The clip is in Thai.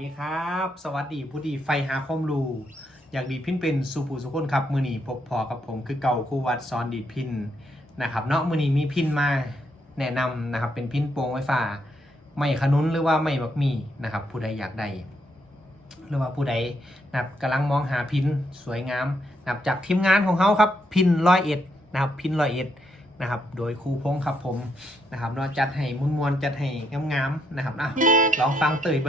ดีครับสวัสดีผู้ดีไฟหาคมรูอยากดีดพินเป็นสุภูสุคนครับมือนีพบพอกับผมคือเก่าคู่วัดสอนดีดพินนะครับเนาะมือนีมีพินมาแนะนำนะครับเป็นพินโปร่งไฟฟ้าไม่ขนุนหรือว่าไม่บักมีนะครับผู้ใดอยากได้หรือว่าผู้ใดนะครับกำลังมองหาพินสวยงามนะครับจากทีมงานของเขาครับพิน101นะครับพิน101นะครับโดยครูพงษ์ครับผมนะครับเราจัดให้มวลๆจัดให้งามๆนะครับนะลองฟังเตยเบิ้ง